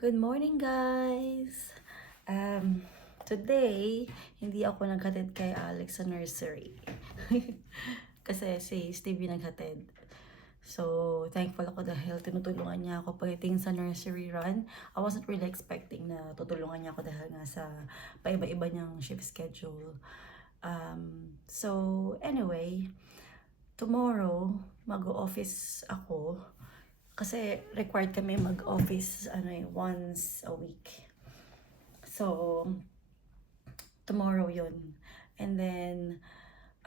Good morning, guys! Today, hindi ako naghatid kay Alex sa nursery. Kasi si Steve yung naghatid. So, thankful ako dahil tinutulungan niya ako pagdating sa nursery run. I wasn't really expecting na tutulungan niya ako dahil nga sa paiba-iba niyang shift schedule. So, anyway, tomorrow, mag-office ako. Kasi required kami mag-office once a week. So, tomorrow yun. And then,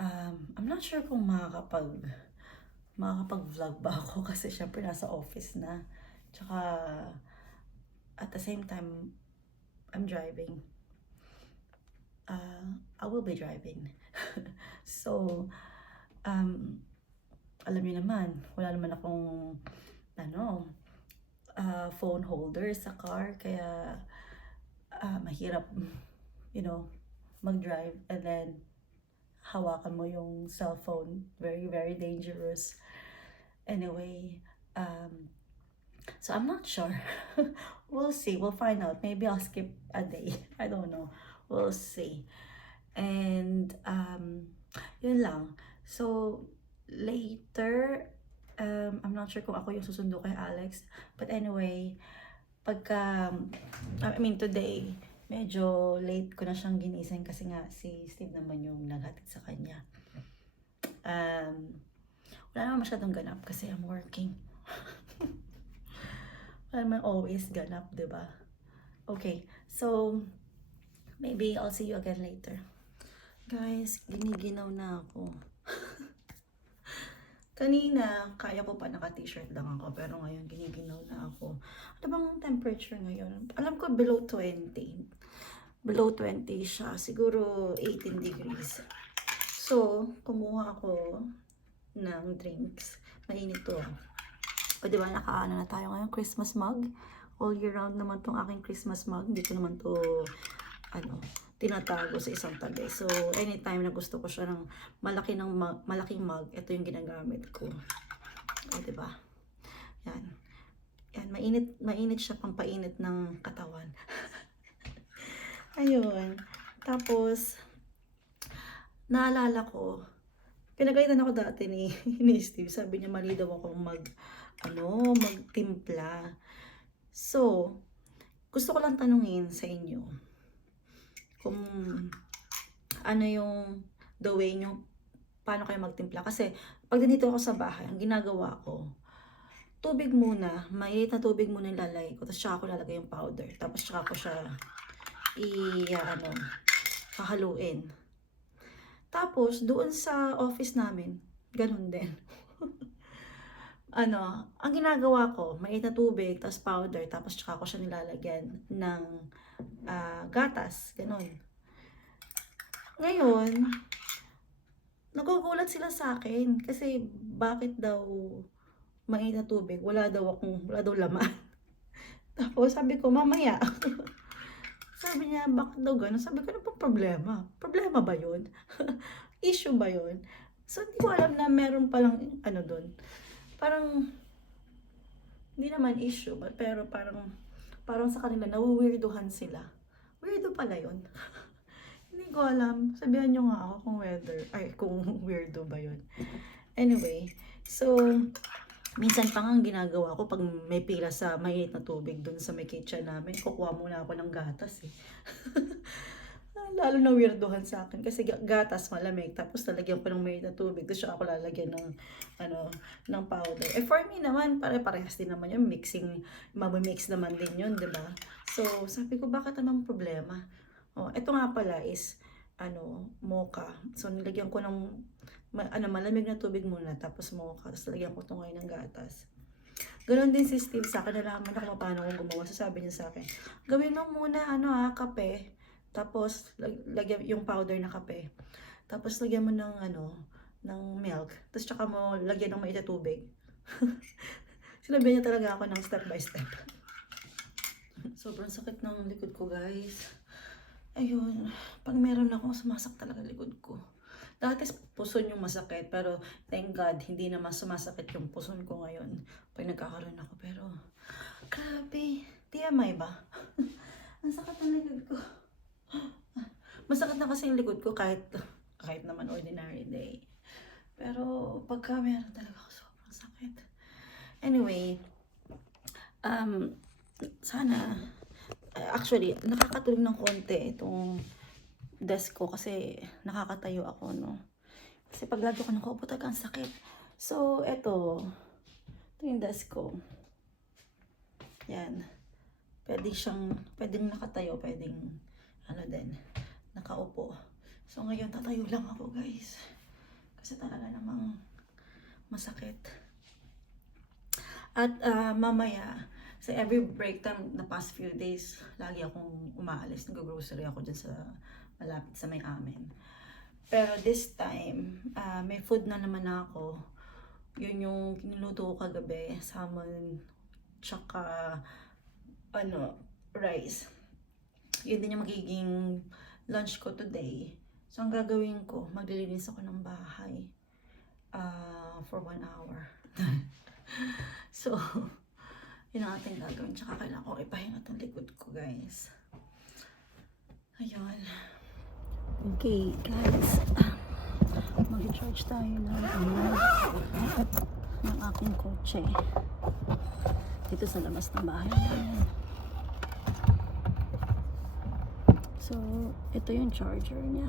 I'm not sure kung makakapag-vlog ba ako kasi syempre nasa office na. Tsaka, at the same time, I'm driving. I will be driving. So, alam niyo naman, wala naman akong phone holder sa car, kaya mahirap, mag-drive and then hawakan mo yung cellphone. Very, very dangerous. Anyway, so I'm not sure. We'll see. We'll find out. Maybe I'll skip a day. I don't know. We'll see. And, yun lang. So, later, I'm not sure kung ako yung susundo kay Alex. But anyway, today, medyo late ko na siyang ginising kasi nga si Steve naman yung naghatid sa kanya. Wala naman masyadong ganap kasi I'm working. Wala naman always ganap, diba? Okay, so maybe I'll see you again later. Guys, giniginaw na ako. Kanina, kaya ko pa naka-t-shirt lang ako, pero ngayon giniginaw na ako. Ano bang temperature ngayon? Alam ko below 20. Below 20 siya, siguro 18 degrees. So, kumuha ako ng drinks. Mainit to. O diba, nakaano na tayo ngayon, Christmas mug. All year round naman tong aking Christmas mug. Hindi ko naman to, tinatago sa isang tabi. So, anytime na gusto ko siya ng malaking mug, ito yung ginagamit ko. O, diba? Yan. Yan, mainit siya pang painit ng katawan. Ayun. Tapos, naalala ko, pinagalitan ako dati ni Steve. Sabi niya, mali daw akong magtimpla. So, gusto ko lang tanungin sa inyo kung ano yung the way nyo, paano kayo magtimpla. Kasi, pag dito ako sa bahay, ang ginagawa ko, tubig muna, mainit na tubig muna ilalagay ko, tapos tsaka ko lalagay yung powder, tapos tsaka ko siya hahaluin. Tapos, doon sa office namin, ganun din. Ang ginagawa ko, mainit na tubig, tapos powder, tapos tsaka ko siya nilalagyan ng gatas, ganun. Ngayon, nagugulat sila sa akin kasi bakit daw mainit na tubig, wala daw laman. Tapos sabi ko, mamaya. Sabi niya, bakit daw gano'n? Sabi ko, ano pong problema? Problema ba yun? Issue ba yun? So, hindi ko alam na meron palang doon. Parang, hindi naman issue, pero parang sa kanila, nawiwirduhan sila. Weirdo pala yun. Hindi ko alam. Sabihan nyo nga ako kung weirdo ba yun. Anyway, so, minsan pa nga ang ginagawa ko pag may pila sa mainit na tubig dun sa may kitchen namin, kukuha muna ako ng gatas eh. Lalo na weirdohan sa akin kasi gatas malamig, tapos lalagyan ko ng mainit na tubig, tapos ako lalagyan ng powder. For me naman, pare-parehas din naman yung mixing, mamimix naman din yun, di ba? So, sabi ko, bakit anong problema? Ito nga pala is, mocha. So, nilagyan ko ng, malamig na tubig muna, tapos mocha, tapos nilagyan ko ito ngayon ng gatas. Ganon din si Steve sa akin, nalaman ako paano kung gumawa. So, sabi niya sa akin, gawin mo muna, kape. Tapos, lagyan yung powder na kape. Tapos, lagyan mo ng milk. Tapos, tsaka mo lagyan ng mainit na tubig. Sinabi niya talaga ako ng step by step. Sobrang sakit ng likod ko, guys. Ayun. Pag meron ako, sumasak talaga likod ko. Dati puson yung masakit, pero thank God, hindi naman sumasakit yung puson ko ngayon pag nagkakaroon ako. Pero, grabe. TMI ba? Ang sakit ng likod ko. Masakit na kasi yung likod ko kahit naman ordinary day. Pero pagka meron talaga ako sobrang sakit. Anyway, sana, actually, nakakatulong ng konti itong desk ko kasi nakakatayo ako, no? Kasi pag lagi ko nakaupo talaga ang sakit. So, ito yung desk ko. Yan. Pwedeng nakatayo, pwedeng, nakaupo. So, ngayon, tatayo lang ako, guys. Kasi talaga namang masakit. At mamaya, sa every break time, the past few days, lagi akong umaalis. Nag-grocery ako dyan sa malapit sa may amin. Pero this time, may food na naman ako. Yun yung kinuluto ko kagabi, salmon, tsaka rice. Yun din yung magiging lunch ko today. So, ang gagawin ko, maglilinis ako ng bahay for 1 hour. So, yun ang ating gagawin. Tsaka kailangan ko ipahinga itong likod ko, guys. Ayun. Okay, guys. Mag-charge tayo ng aking kotse. Dito sa labas ng bahay namin. So, ito yung charger niya.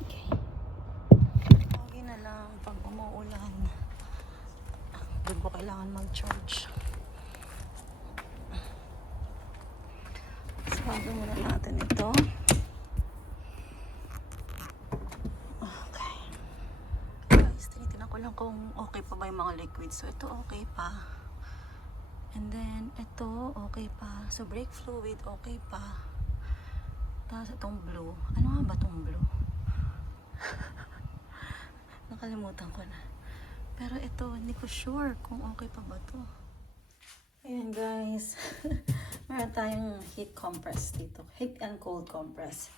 Okay. Okay na lang pag umuulan. Doon ko kailangan mag-charge. Sarado muna natin ito. Okay. Guys, tinitingnan ko lang kung okay pa ba yung mga liquids. So, ito okay pa. And then, ito okay pa. So, brake fluid okay pa. Tapos itong blue. Ano nga ba itong blue? Nakalimutan ko na. Pero ito, hindi ko sure kung okay pa ba to. Ayan guys. Meron tayong heat compress dito. Heat and cold compress.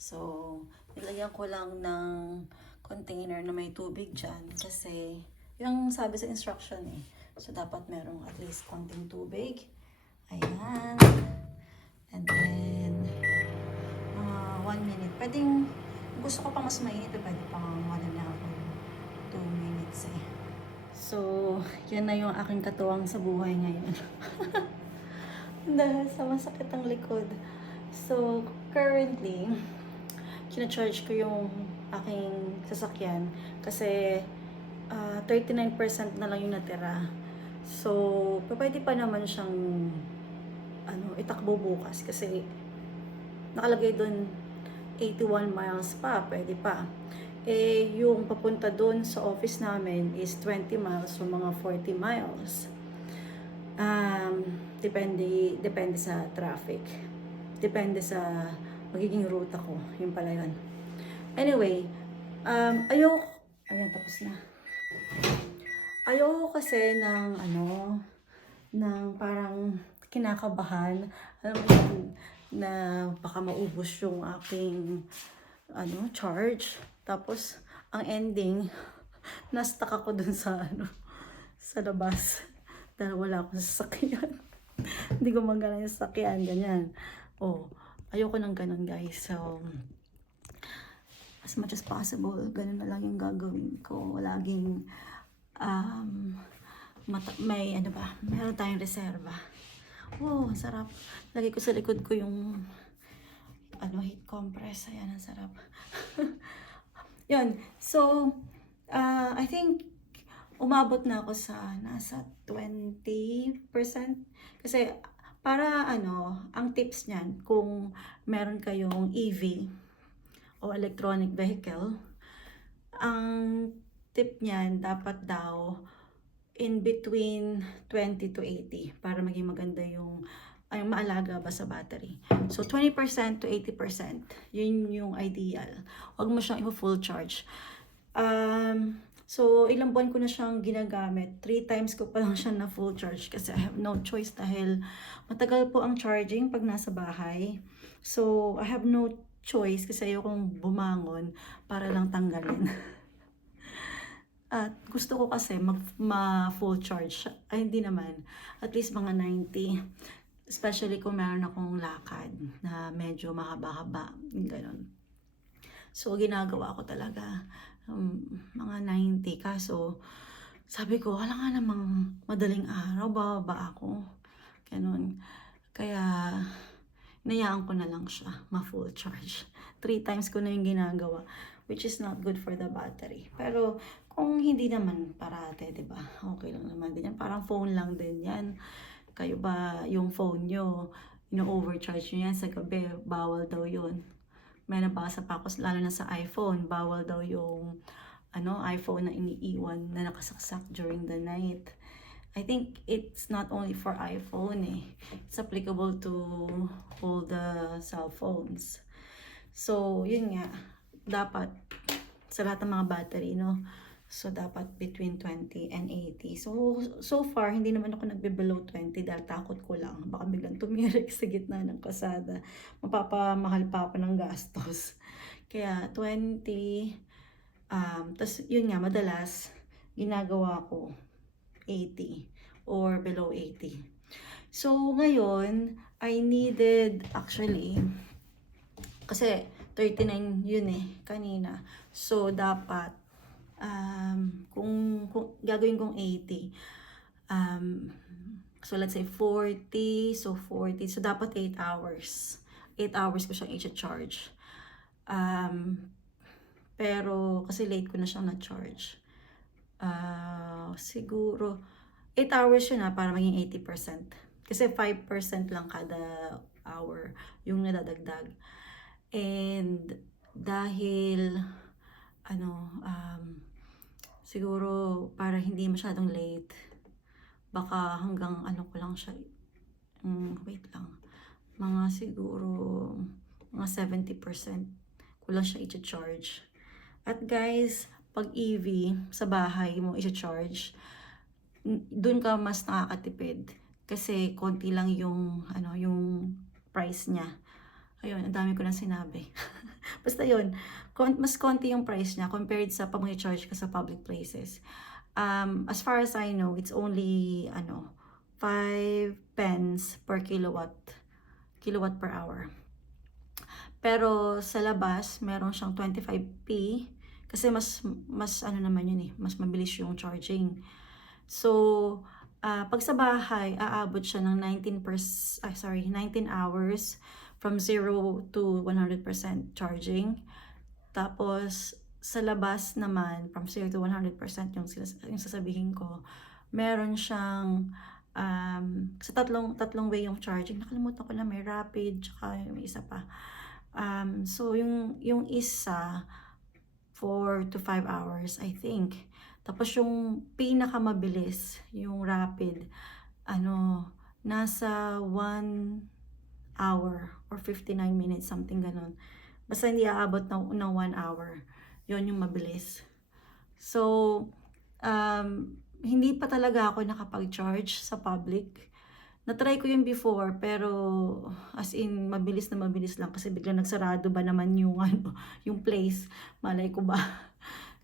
So, nilagyan ko lang ng container na may tubig dyan. Kasi, yung sabi sa instruction eh. So, dapat merong at least konting tubig. Ayan. And then, 1 minute. Pwedeng, gusto ko pa mas mainit. Pwede pang 1 hour. 2 minutes eh. So, yan na yung aking katuwang sa buhay ngayon. Dahil sa masakit ang likod. So, currently, kina-charge ko yung aking sasakyan kasi 39% na lang yung natira. So, pwede pa naman siyang itakbo bukas kasi nakalagay doon 81 miles pa, pwede pa. Eh, yung papunta doon sa office namin is 20 miles, so mga 40 miles. Depende sa traffic. Depende sa magiging ruta ko. Yun pala yun. Anyway, ayan, tapos na. Ayoko kasi ng parang kinakabahan. Alam mo yun, na baka maubos yung aking charge. Tapos, ang ending, na-stuck ako dun sa labas. Dahil wala akong sasakyan. Hindi ko magana yung sasakyan, ganyan. Ayoko ng ganun, guys. So, as much as possible, ganun na lang yung gagawin ko. Laging, meron tayong reserva. Ang sarap. Lagi ko sa likod ko yung, heat compress. Ayan, ang sarap. Yun. So, I think, umabot na ako sa nasa 20%. Kasi, para ang tips niyan, kung meron kayong EV o electronic vehicle, ang tip niyan, dapat daw, in between 20 to 80 para maging maganda yung maalaga ba sa battery. So, 20% to 80%. Yun yung ideal. Huwag mo siyang i-full charge. So, ilang buwan ko na siyang ginagamit. 3 times ko pa lang siya na full charge kasi I have no choice dahil matagal po ang charging pag nasa bahay. So, I have no choice kasi ayokong bumangon para lang tanggalin. At gusto ko kasi ma-full charge. Ay, hindi naman. At least mga 90. Especially kung meron akong lakad na medyo mahaba-haba. Ganon. So, ginagawa ko talaga mga 90. Kaso, sabi ko, wala nga namang madaling araw, bababa ako. Ganon. Kaya, inayaan ko na lang siya, ma-full charge. 3 times ko na yung ginagawa, which is not good for the battery. Pero, kung hindi naman parate, diba? Okay lang naman din yan. Parang phone lang din yan. Kayo ba, yung phone nyo, ino-overcharge nyo yan sa gabi, bawal daw yun. May nabasa pa ako, lalo na sa iPhone, bawal daw yung iPhone na iniiwan na nakasaksak during the night. I think it's not only for iPhone eh. It's applicable to all the cell phones. So, yun nga, dapat sa lahat ng mga battery, no? So, dapat between 20 and 80. So far, hindi naman ako nagbe-below 20 dahil takot ko lang. Baka biglang tumirik sa gitna ng kasada. Mapapamahal pa ako ng gastos. Kaya, 20. Tas yun nga, madalas, ginagawa ko 80 or below 80. So, ngayon, I needed, actually, kasi 39 yun eh, kanina. So, dapat, kung gagawin kong 80, so let's say 40, so 40, so dapat 8 hours. 8 hours ko siyang i-charge. Pero, kasi late ko na siyang na-charge. Siguro, 8 hours yun para maging 80%. Kasi 5% lang kada hour yung nadadagdag. And, dahil, siguro, para hindi masyadong late, baka hanggang ko lang siya, wait lang, mga siguro, mga 70% ko lang siya i-charge. At guys, pag EV sa bahay mo i-charge, dun ka mas nakakatipid kasi konti lang yung yung price niya. Ayun, ang dami ko na sinabi. Basta yun, mas konti yung price niya compared sa pag mag-charge ka sa public places. As far as I know, it's only 5 pence per kilowatt per hour. Pero sa labas, meron siyang 25p kasi mas naman yun mas mabilis yung charging. So, pag sa bahay, aabot siya ng 19 hours from 0 to 100% charging. Tapos, sa labas naman, from 0 to 100% yung sasabihin ko, meron siyang sa tatlong way yung charging. Nakalimutan ko na, may rapid, tsaka may isa pa. So, yung isa, 4 to 5 hours, I think. Tapos, yung pinakamabilis, yung rapid, nasa 1 hour or 59 minutes, something ganun. Basta hindi aabot ng 1 hour. Yon yung mabilis. So, hindi pa talaga ako nakapag-charge sa public. Na-try ko yun before, pero as in, mabilis lang kasi biglang nagsarado ba naman yung, yung place. Malay ko ba?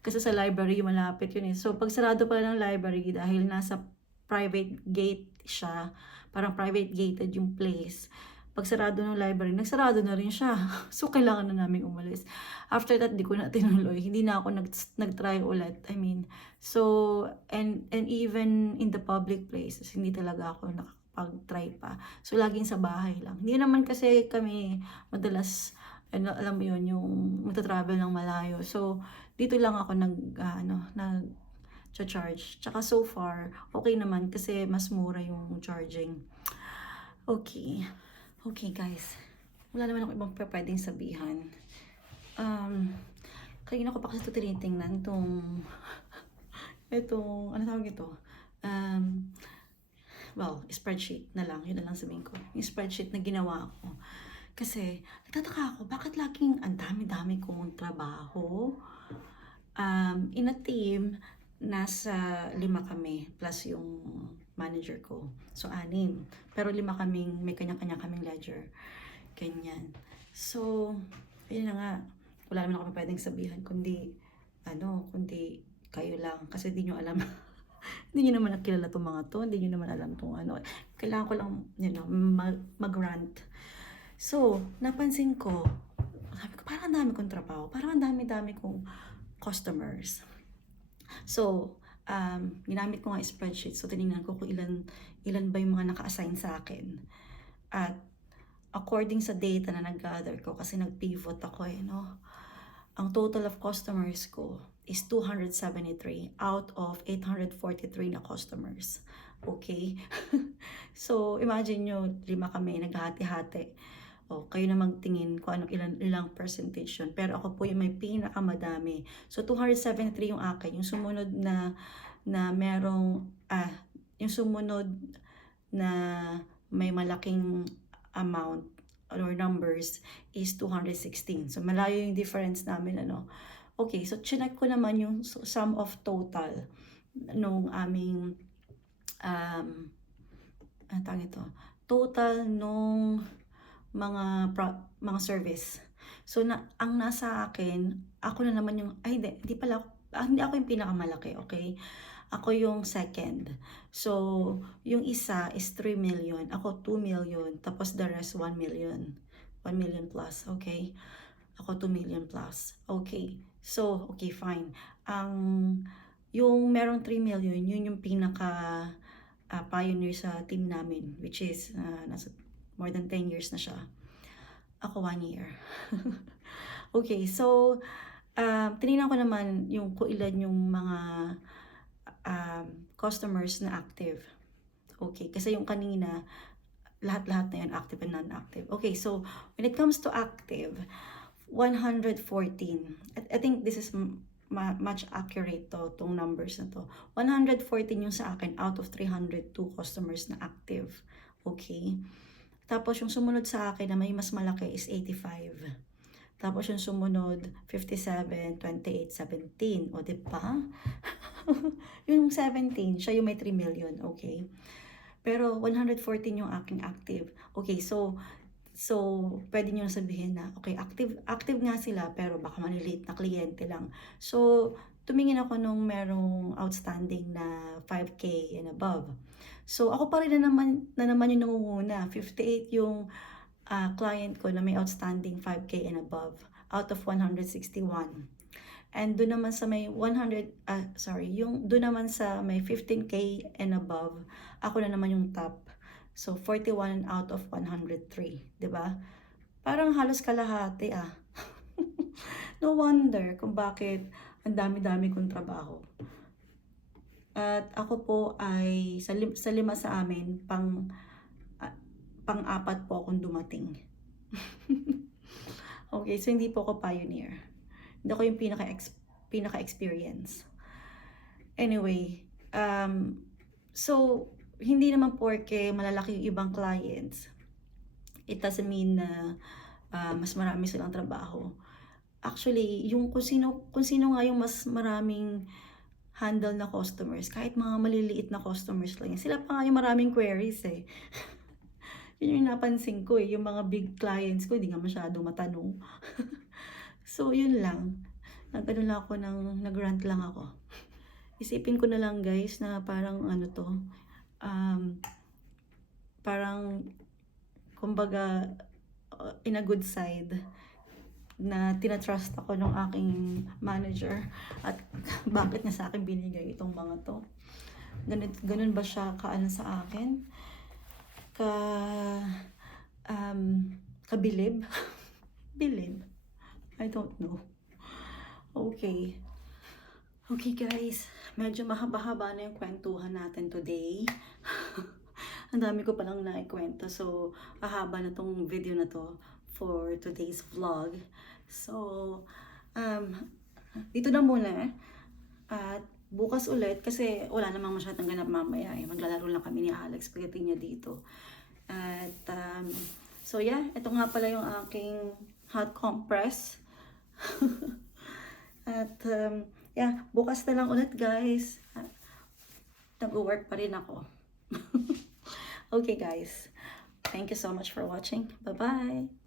Kasi sa library, malapit yun eh. So, pag sarado pala ng library, dahil nasa private gate siya, parang private gated yung place, pag sarado ng library, nagsarado na rin siya. So, kailangan na namin umalis. After that, di ko na tinuloy. Hindi na ako nag-try ulit. I mean, so, and even in the public places, hindi talaga ako nakapag-try pa. So, laging sa bahay lang. Hindi naman kasi kami madalas, alam mo yun, yung magta-travel ng malayo. So, dito lang ako nag-charge. Tsaka so far, okay naman kasi mas mura yung charging. Okay. Okay guys, wala naman ako ibang pwedeng sabihan. Kanina ko pa kasi ito tinitingnan itong ano tawag ito? Well, spreadsheet na lang, yun na lang sabihin ko. Yung spreadsheet na ginawa ko. Kasi, nagtataka ako, bakit laging ang dami-dami kong trabaho? In a team, nasa 5 kami, plus yung manager ko. So, 6. Pero 5 kaming, may kanya-kanya kaming ledger. Ganyan. So, ayun na nga. Wala naman ako pwedeng sabihan, kundi kayo lang kasi di nyo alam. Hindi nyo naman nakilala itong mga to, hindi nyo naman alam itong ano. Kailangan ko lang, mag-rant. So, napansin ko, sabi ko, parang ang dami kong trabaho, parang ang dami-dami kong customers. So, ginamit ko nga yung spreadsheet. So, tinignan ko kung ilan ba yung mga naka-assign sa akin. At according sa data na nag-gather ko, kasi nag-pivot ako ang total of customers ko is 273 out of 843 na customers. Okay? So, imagine nyo, 5 kami, naghahati-hati. Kayo na magtingin kung ilang percentage yun. Pero ako po yung may pinakamadami. So, 273 yung akin. Yung sumunod na merong, yung sumunod na may malaking amount or numbers is 216. So, malayo yung difference namin, Okay, so chinek ko naman yung sum of total nung aming, total nung mga service. So, ang nasa akin, ako na naman yung, hindi ako yung pinakamalaki, okay? Ako yung second. So, yung isa is 3 million, ako 2 million, tapos the rest 1 million. 1 million plus, okay? Ako 2 million plus. Okay. So, okay, fine. Yung merong 3 million, yun yung pinaka pioneer sa team namin, which is nasa more than 10 years na siya. Ako 1 year. Okay, so tinignan ko naman yung kung ilan yung mga customers na active. Okay, kasi yung kanina, lahat-lahat na yan, active and non-active. Okay, so when it comes to active, 114. I think this is much accurate tong numbers na to. 114 yung sa akin out of 302 customers na active. Okay? Tapos yung sumunod sa akin na may mas malaki is 85. Tapos yung sumunod, 57, 28, 17. O, diba? Yung 17, siya yung may 3 million. Okay? Pero 114 yung aking active. Okay, so pwede nyo sabihin na, okay, active nga sila, pero baka maniliit na kliyente lang. So, tumingin ako nung merong outstanding na 5K and above. So, ako pa rin na naman yung nangunguna. 58 yung client ko na may outstanding 5K and above out of 161. And doon naman sa may doon naman sa may 15K and above, ako na naman yung top. So, 41 out of 103, di ba? Parang halos kalahati No wonder kung bakit ang dami-dami kong trabaho. At ako po ay sa lima sa amin, pang-apat po akong dumating. Okay, so hindi po ako pioneer. Hindi ako yung pinaka-experience. Anyway, so hindi naman porke malalaki yung ibang clients, it doesn't mean na mas marami silang trabaho. Actually, yung kung sino nga yung mas maraming handle na customers, kahit mga maliliit na customers lang yan, sila pa nga yung maraming queries Yun yung napansin ko yung mga big clients ko, hindi nga masyado matanong. So, yun lang. Nag-ano lang ako, nag-rant lang ako. Isipin ko na lang guys na parang parang kumbaga in a good side na tinatrust ako ng aking manager at bakit niya sa akin binigay itong mga to. Ganun ba siya kaano sa akin? Kabilib? Bilib? I don't know. Okay. Okay guys, medyo mahaba-haba na yung kwentuhan natin today. Ang dami ko palang naikwento, so hahaba na tong video na to for today's vlog. So, dito na muna. At bukas ulit, kasi wala namang masyadong ganap mamaya. Maglalaro lang kami ni Alex, pagdating niya dito. At, so yeah, ito nga pala yung aking hot compress. At, yeah, bukas na lang ulit guys. Nag-work pa rin ako. Okay guys, thank you so much for watching. Bye-bye!